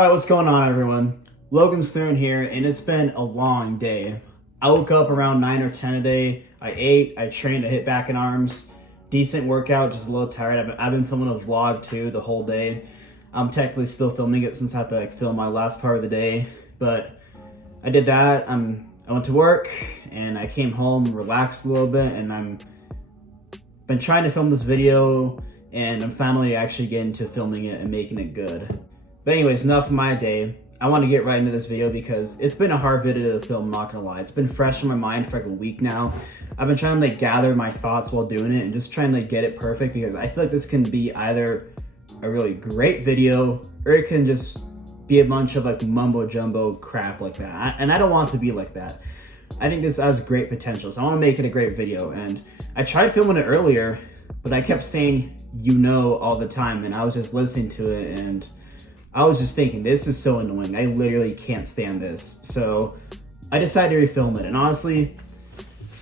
Alright, what's going on, everyone? Logan's Throne here, and it's been a long day. I woke up around 9 or 10 a day. I ate, I trained, I hit back and arms. Decent workout, just a little tired. I've been filming a vlog too the whole day. I'm technically still filming it since I have to film my last part of the day. But I did that. I went to work, and I came home, relaxed a little bit, and I've been trying to film this video, and I'm finally actually getting to filming it and making it good. But anyways, enough of my day. I want to get right into this video because it's been a hard video to film, not gonna lie. It's been fresh in my mind for like a week now. I've been trying to gather my thoughts while doing it and just trying to get it perfect because I feel like this can be either a really great video or it can just be a bunch of like mumbo jumbo crap like that. And I don't want it to be like that. I think this has great potential, so I want to make it a great video. And I tried filming it earlier, but I kept saying all the time, and I was just listening to it and I was just thinking, this is so annoying. I literally can't stand this. So I decided to refilm it. And honestly,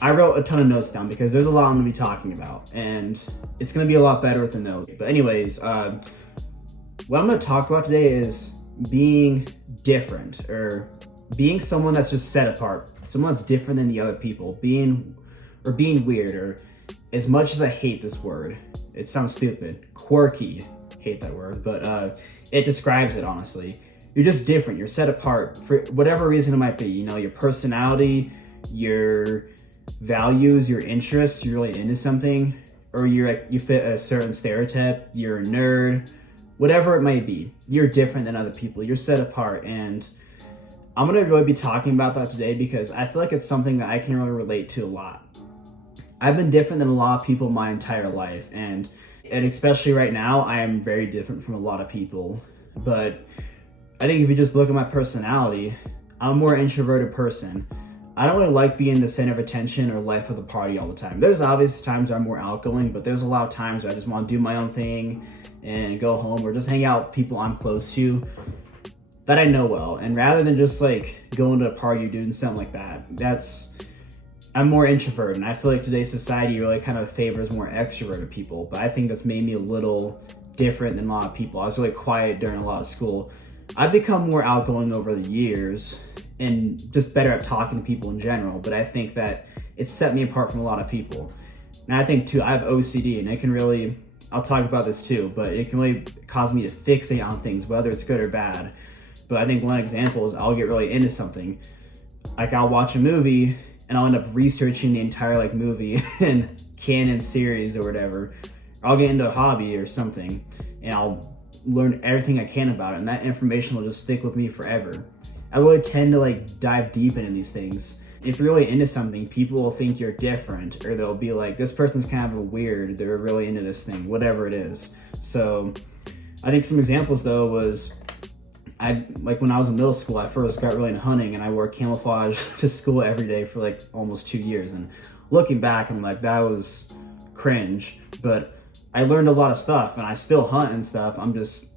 I wrote a ton of notes down because there's a lot I'm gonna be talking about and it's gonna be a lot better with the notes. But anyways, what I'm gonna talk about today is being different, or being someone that's just set apart, someone that's different than the other people, being weird, or as much as I hate this word, it sounds stupid, quirky, hate that word, but it describes it honestly. You're just different, you're set apart for whatever reason it might be, you know, your personality, your values, your interests, you're really into something, or you fit a certain stereotype, you're a nerd, whatever it might be. You're different than other people, you're set apart, and I'm gonna really be talking about that today because I feel like it's something that I can really relate to a lot. I've been different than a lot of people my entire life, and especially right now, I am very different from a lot of people. But I think if you just look at my personality, I'm a more introverted person. I don't really like being the center of attention or life of the party all the time. There's obvious times where I'm more outgoing, but there's a lot of times where I just want to do my own thing and go home or just hang out with people I'm close to that I know well. And rather than just like going to a party or doing something like that, I'm more introverted, and I feel like today's society really kind of favors more extroverted people, but I think that's made me a little different than a lot of people. I was really quiet during a lot of school. I've become more outgoing over the years and just better at talking to people in general, but I think that it's set me apart from a lot of people. And I think too, I have OCD, and it can really, I'll talk about this too, but it can really cause me to fixate on things, whether it's good or bad. But I think one example is I'll get really into something. Like I'll watch a movie and I'll end up researching the entire like movie and canon series or whatever. I'll get into a hobby or something and I'll learn everything I can about it, and that information will just stick with me forever. I really tend to like dive deep into these things. If you're really into something, people will think you're different, or they'll be like, this person's kind of a weird, they're really into this thing, whatever it is. So I think some examples though was, when I was in middle school, I first got really into hunting, and I wore camouflage to school every day for like almost 2 years. And looking back, I'm like, that was cringe, but I learned a lot of stuff, and I still hunt and stuff. I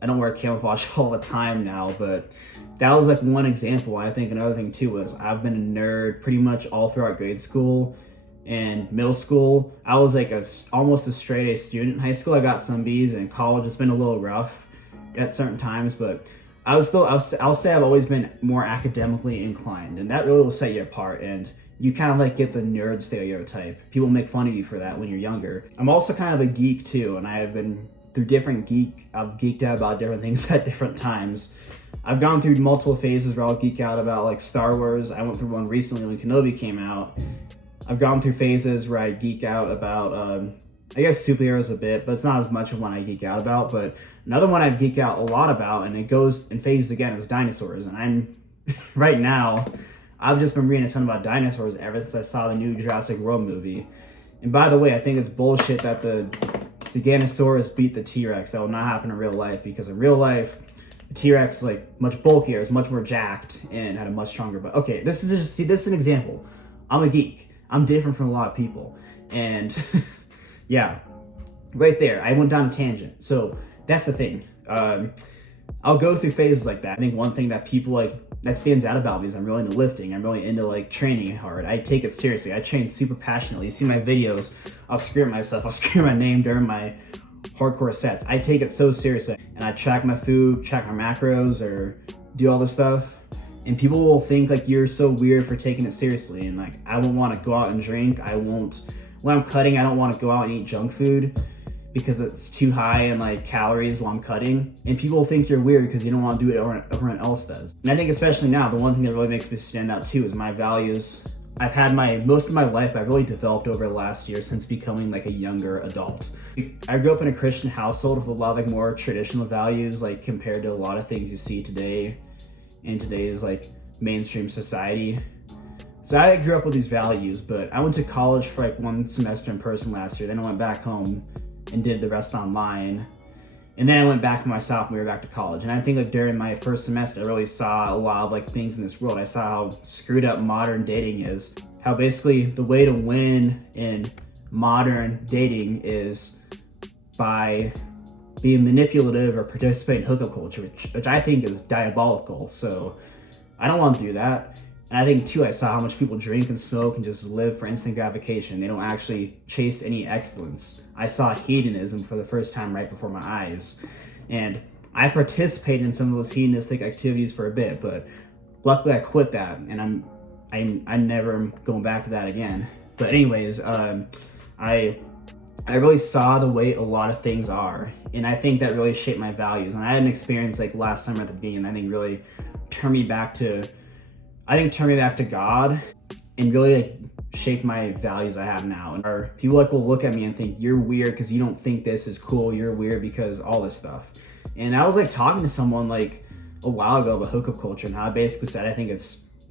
don't wear camouflage all the time now, but that was like one example. I think another thing too was I've been a nerd pretty much all throughout grade school and middle school. I was like almost a straight A student. In high school, I got some B's, and college it's been a little rough at certain times, but I'll say I've always been more academically inclined, and that really will set you apart, and you kind of like get the nerd stereotype. People make fun of you for that when you're younger. I'm also kind of a geek too, and I have been through I've geeked out about different things at different times. I've gone through multiple phases where I'll geek out about like Star Wars. I went through one recently when Kenobi came out. I've gone through phases where I geek out about I guess superheroes a bit, but it's not as much of one I geek out about. But another one I've geeked out a lot about, and it goes in phases again, is dinosaurs. And I'm right now, I've just been reading a ton about dinosaurs ever since I saw the new Jurassic World movie. And by the way, I think it's bullshit that the Giganosaurus beat the T-Rex. That will not happen in real life, because in real life, the T-Rex is like much bulkier, is much more jacked, and had a much stronger butt. Okay, this is an example. I'm a geek. I'm different from a lot of people. And yeah, right there, I went down a tangent. So that's the thing. I'll go through phases like that. I think one thing that people like that stands out about me is I'm really into lifting. I'm really into like training hard. I take it seriously. I train super passionately. You see my videos, I'll scream at myself. I'll scream my name during my hardcore sets. I take it so seriously, and I track my food, track my macros, or do all this stuff. And people will think like you're so weird for taking it seriously. And like, I won't want to go out and drink. When I'm cutting, I don't want to go out and eat junk food because it's too high in like calories while I'm cutting. And people think you're weird because you don't want to do it everyone else does. And I think especially now, the one thing that really makes me stand out too is my values. I've had most of my life, I've really developed over the last year since becoming like a younger adult. I grew up in a Christian household with a lot of like more traditional values, like compared to a lot of things you see today in today's like mainstream society. So I grew up with these values, but I went to college for like 1 semester in person last year. Then I went back home and did the rest online. And then I went back for my sophomore year back to college. And I think like during my first semester, I really saw a lot of like things in this world. I saw how screwed up modern dating is. How basically the way to win in modern dating is by being manipulative or participating in hookup culture, which I think is diabolical. So I don't want to do that. And I think too, I saw how much people drink and smoke and just live for instant gratification. They don't actually chase any excellence. I saw hedonism for the first time right before my eyes. And I participated in some of those hedonistic activities for a bit, but luckily I quit that, and I'm never going back to that again. But anyways, I really saw the way a lot of things are, and I think that really shaped my values. And I had an experience like last summer at the beginning, I think really turned me back to God, and really like shaped my values I have now. And people like will look at me and think you're weird because you don't think this is cool. You're weird because all this stuff. And I was like talking to someone like a while ago about hookup culture, and how I basically said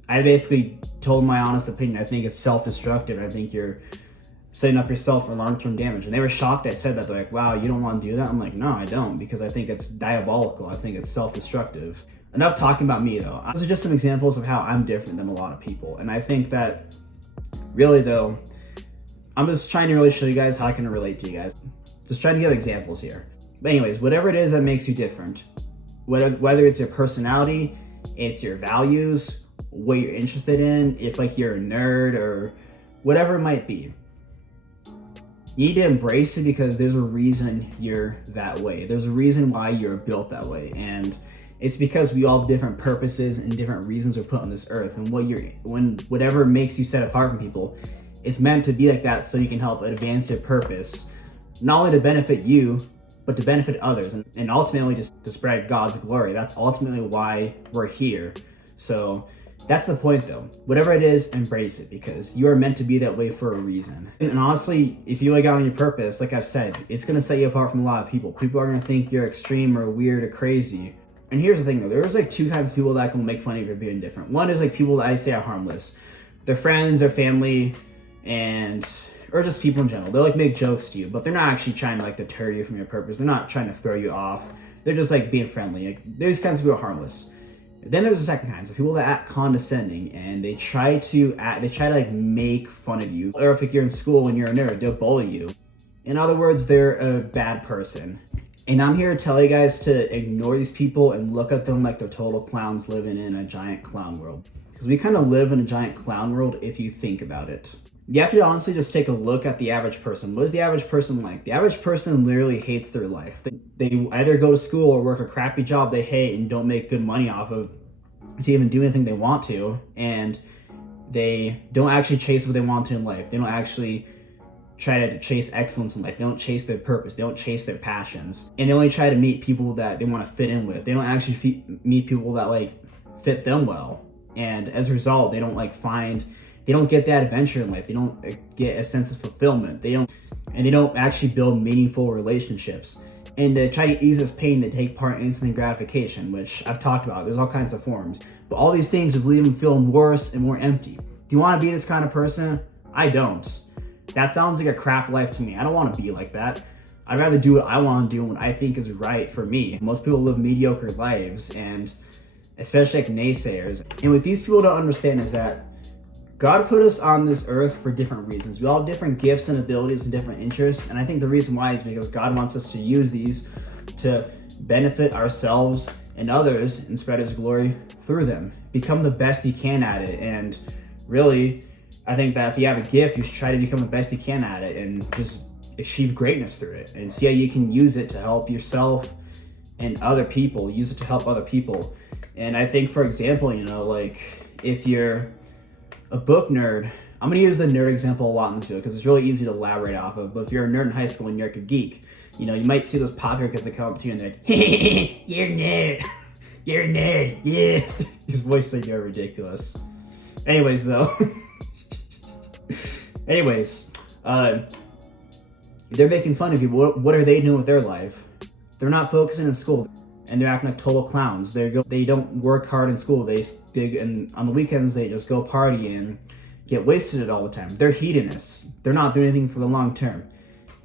I basically told my honest opinion. I think it's self-destructive. I think you're setting up yourself for long-term damage. And they were shocked I said that. They're like, wow, you don't want to do that? I'm like, no, I don't, because I think it's diabolical. I think it's self-destructive. Enough talking about me though. Those are just some examples of how I'm different than a lot of people. And I think that really though, I'm just trying to really show you guys how I can relate to you guys. Just trying to give examples here. But anyways, whatever it is that makes you different, whether it's your personality, it's your values, what you're interested in, if like you're a nerd or whatever it might be, you need to embrace it, because there's a reason you're that way. There's a reason why you're built that way. And it's because we all have different purposes and different reasons we're put on this earth. And whatever makes you set apart from people, it's meant to be like that so you can help advance your purpose, not only to benefit you, but to benefit others, and ultimately to spread God's glory. That's ultimately why we're here. So that's the point though. Whatever it is, embrace it, because you are meant to be that way for a reason. And honestly, if you like out on your purpose, like I've said, it's gonna set you apart from a lot of people. People are gonna think you're extreme or weird or crazy. And here's the thing though, there's like 2 kinds of people that can make fun of you for being different. One is like people that I say are harmless. Their friends, their family, or just people in general. They'll like make jokes to you, but they're not actually trying to like deter you from your purpose. They're not trying to throw you off. They're just like being friendly. Like these kinds of people are harmless. Then there's the second kind, so people that act condescending, and they try to like make fun of you. Or if like you're in school and you're a nerd, they'll bully you. In other words, they're a bad person. And I'm here to tell you guys to ignore these people and look at them like they're total clowns living in a giant clown world. Because we kind of live in a giant clown world if you think about it. You have to honestly just take a look at the average person. What is the average person like? The average person literally hates their life. They either go to school or work a crappy job they hate and don't make good money off of to even do anything they want to. And they don't actually chase what they want to in life. They don't actually try to chase excellence in life. They don't chase their purpose. They don't chase their passions. And they only try to meet people that they want to fit in with. They don't actually meet people that like fit them well. And as a result, they don't get that adventure in life. They don't get a sense of fulfillment. They don't actually build meaningful relationships. And to try to ease this pain, they take part in instant gratification, which I've talked about. There's all kinds of forms. But all these things just leave them feeling worse and more empty. Do you want to be this kind of person? I don't. That sounds like a crap life to me. I don't want to be like that. I'd rather do what I want to do and what I think is right for me. Most people live mediocre lives, and especially like naysayers. And what these people don't understand is that God put us on this earth for different reasons. We all have different gifts and abilities and different interests. And I think the reason why is because God wants us to use these to benefit ourselves and others and spread His glory through them. Become the best you can at it. And really, I think that if you have a gift, you should try to become the best you can at it. And just achieve greatness through it, and see how you can use it to help yourself and other people. Use it to help other people. And I think, for example, you know, like if you're a book nerd, I'm gonna use the nerd example a lot in this video because it's really easy to elaborate off of. But if you're a nerd in high school and you're like a geek, you know, you might see those popular kids that come up to you and they're like, hey, you're a nerd. You're a nerd. Yeah. His voice like you're ridiculous. Anyways, though. They're making fun of you. What are they doing with their life? They're not focusing in school, and they're acting like total clowns. They don't work hard in school. And on the weekends they just go party and get wasted all the time. They're hedonists. They're not doing anything for the long term.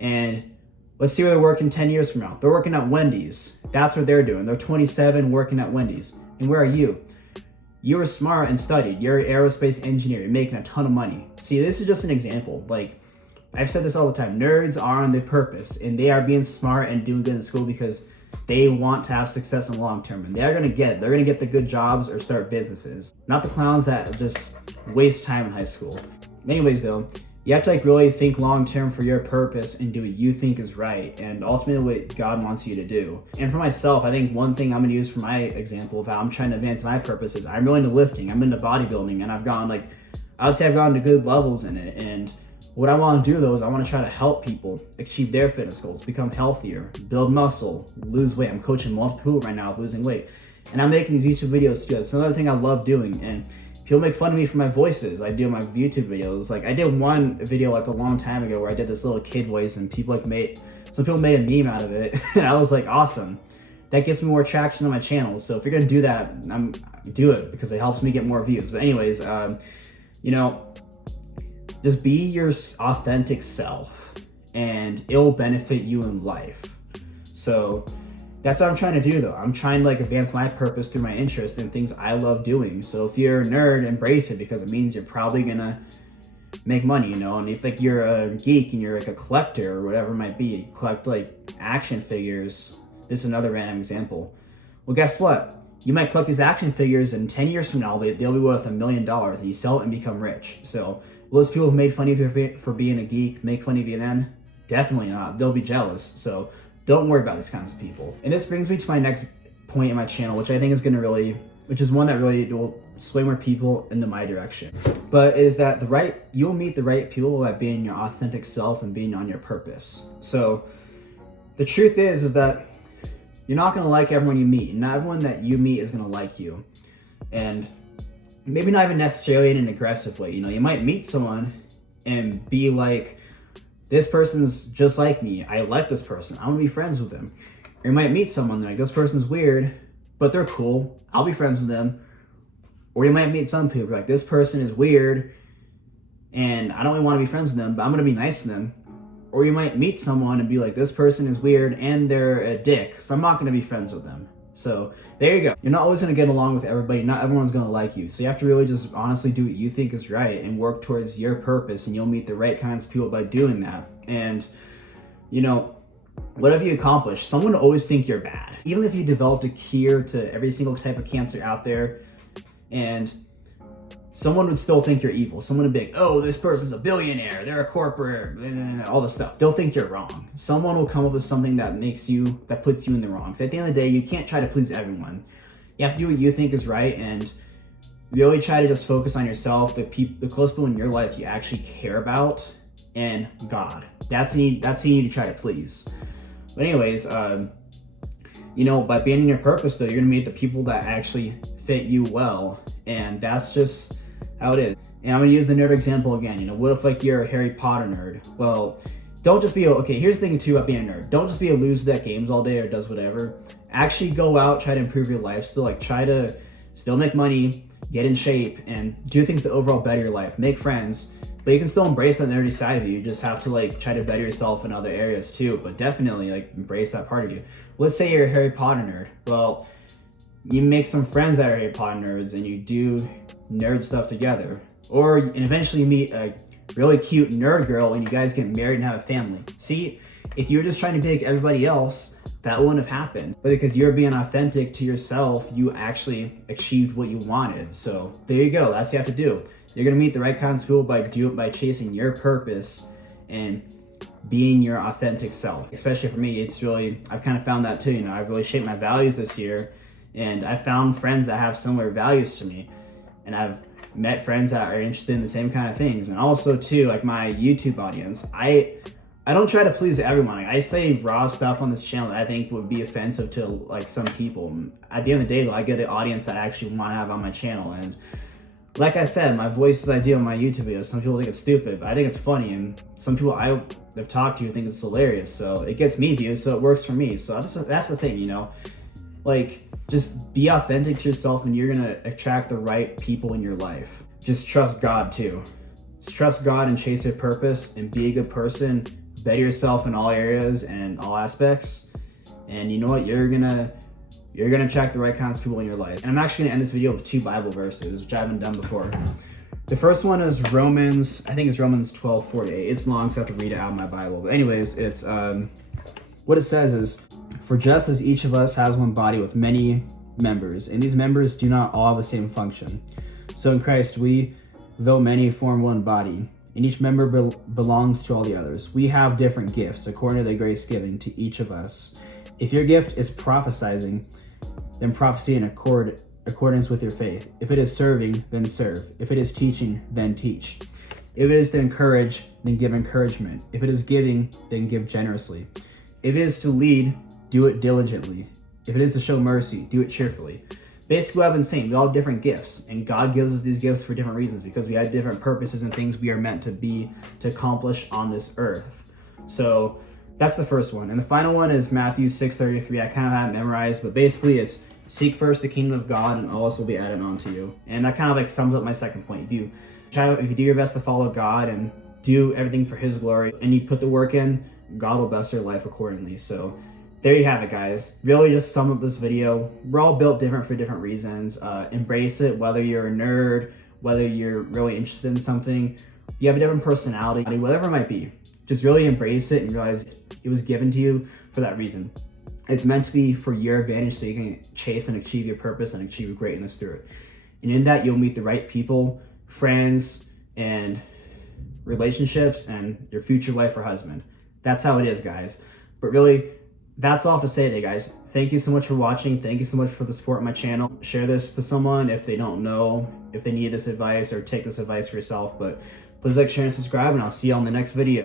And let's see where they're working 10 years from now. They're working at Wendy's. That's what they're doing. They're 27 working at Wendy's. And where are you? You were smart and studied. You're an aerospace engineer. You're making a ton of money. See, this is just an example. Like, I've said this all the time. Nerds are on their purpose, and they are being smart and doing good in school because they want to have success in the long term. And they're going to get it. They're going to get the good jobs or start businesses. Not the clowns that just waste time in high school. Anyways, though, you have to like really think long term for your purpose and do what you think is right and ultimately what God wants you to do. And for myself, I think one thing I'm going to use for my example of how I'm trying to advance my purpose is I'm really into lifting. I'm into bodybuilding, and I would say I've gone to good levels in it. And what I want to do though is I want to try to help people achieve their fitness goals, become healthier, build muscle, lose weight. I'm coaching multiple people right now with losing weight, and I'm making these YouTube videos too. It's another thing I love doing. And people make fun of me for my voices. I do my YouTube videos. Like I did one video like a long time ago where I did this little kid voice, and some people made a meme out of it. And I was like, awesome. That gets me more traction on my channel. So if you're gonna do that, do it because it helps me get more views. But anyways, you know, just be your authentic self, and it will benefit you in life. So that's what I'm trying to do though. I'm trying to like advance my purpose through my interest in things I love doing. So if you're a nerd, embrace it because it means you're probably gonna make money, you know. And if like you're a geek and you're like a collector or whatever it might be, you collect like action figures. This is another random example. Well, guess what? You might collect these action figures, and 10 years from now, they'll be worth $1 million, and you sell it and become rich. So will those people who made fun of you for being a geek make fun of you then? Definitely not. They'll be jealous. So don't worry about these kinds of people. And this brings me to my next point in my channel, which I think is which is one that really will sway more people into my direction. But is that you'll meet the right people by being your authentic self and being on your purpose. So the truth is that you're not gonna like everyone you meet. Not everyone that you meet is gonna like you. And maybe not even necessarily in an aggressive way. You know, you might meet someone and be like, this person's just like me. I like this person. I'm gonna be friends with them. Or you might meet someone like, this person's weird, but they're cool. I'll be friends with them. Or you might meet some people like, this person is weird and I don't really want to be friends with them, but I'm gonna be nice to them. Or you might meet someone and be like, this person is weird and they're a dick, so I'm not gonna be friends with them. So there you go. You're not always gonna get along with everybody. Not everyone's gonna like you. So you have to really just honestly do what you think is right and work towards your purpose, and you'll meet the right kinds of people by doing that. And you know, whatever you accomplish, someone will always think you're bad. Even if you developed a cure to every single type of cancer out there, and someone would still think you're evil. Someone would be like, oh, this person's a billionaire, they're a corporate, all this stuff. They'll think you're wrong. Someone will come up with something that puts you in the wrong. So at the end of the day, you can't try to please everyone. You have to do what you think is right, and really try to just focus on yourself, the close people in your life you actually care about, and God. That's who you need to try to please. But anyways, you know, by being in your purpose though, you're gonna meet the people that actually fit you well, and that's just how it is. And I'm gonna use the nerd example again. You know, what if like you're a Harry Potter nerd? Well, don't just be here's the thing too about being a nerd. Don't just be a loser that games all day or does whatever. Actually go out, try to improve your life. Try to still make money, get in shape, and do things that overall better your life. Make friends, but you can still embrace that nerdy side of you. You just have to like try to better yourself in other areas too. But definitely like embrace that part of you. Let's say you're a Harry Potter nerd. Well, you make some friends that are Harry Potter nerds and you do nerd stuff together. And eventually you meet a really cute nerd girl and you guys get married and have a family. See, if you were just trying to be like everybody else, that wouldn't have happened. But because you're being authentic to yourself, you actually achieved what you wanted. So there you go. That's what you have to do. You're gonna meet the right kinds of people by chasing your purpose and being your authentic self. Especially for me, I've kind of found that too. I've really shaped my values this year, and I found friends that have similar values to me, and I've met friends that are interested in the same kind of things. And also too, like my YouTube audience, I don't try to please everyone. Like, I say raw stuff on this channel that I think would be offensive to like some people. At the end of the day, though, I get an audience that I actually want to have on my channel. And like I said, my voices I do on my YouTube videos, some people think it's stupid, but I think it's funny. And some people I've talked to think it's hilarious. So it gets me views, so it works for me. So that's the thing, like, just be authentic to yourself and you're gonna attract the right people in your life. Just trust God too. Just trust God and chase your purpose and be a good person. Better yourself in all areas and all aspects. And you know what? You're gonna attract the right kinds of people in your life. And I'm actually gonna end this video with 2 Bible verses, which I haven't done before. The first one is Romans 12:48. It's long, so I have to read it out of my Bible. But anyways, it's what it says is, "For just as each of us has one body with many members, and these members do not all have the same function, so in Christ we, though many, form one body, and each member belongs to all the others. We have different gifts according to the grace given to each of us. If your gift is prophesying, then prophesy in accordance with your faith. If it is serving, then serve. If it is teaching, then teach. If it is to encourage, then give encouragement. If it is giving, then give generously. If it is to lead, do it diligently. If it is to show mercy, do it cheerfully." Basically, what I've been saying, we all have different gifts, and God gives us these gifts for different reasons, because we have different purposes and things we are meant to accomplish on this earth. So that's the first one. And the final one is Matthew 6:33. I kind of have it memorized, but basically it's seek first the kingdom of God and all else will be added on to you. And that kind of like sums up my second point. If you do your best to follow God and do everything for his glory and you put the work in, God will bless your life accordingly. So there you have it, guys. Really just sum up this video. We're all built different for different reasons. Embrace it, whether you're a nerd, whether you're really interested in something, you have a different personality, whatever it might be. Just really embrace it and realize it was given to you for that reason. It's meant to be for your advantage so you can chase and achieve your purpose and achieve greatness through it. And in that, you'll meet the right people, friends, and relationships, and your future wife or husband. That's how it is, guys. But really, that's all I have to say today, guys. Thank you so much for watching. Thank you so much for the support of my channel. Share this to someone if they don't know, if they need this advice, or take this advice for yourself. But please like, share, and subscribe, and I'll see you on the next video.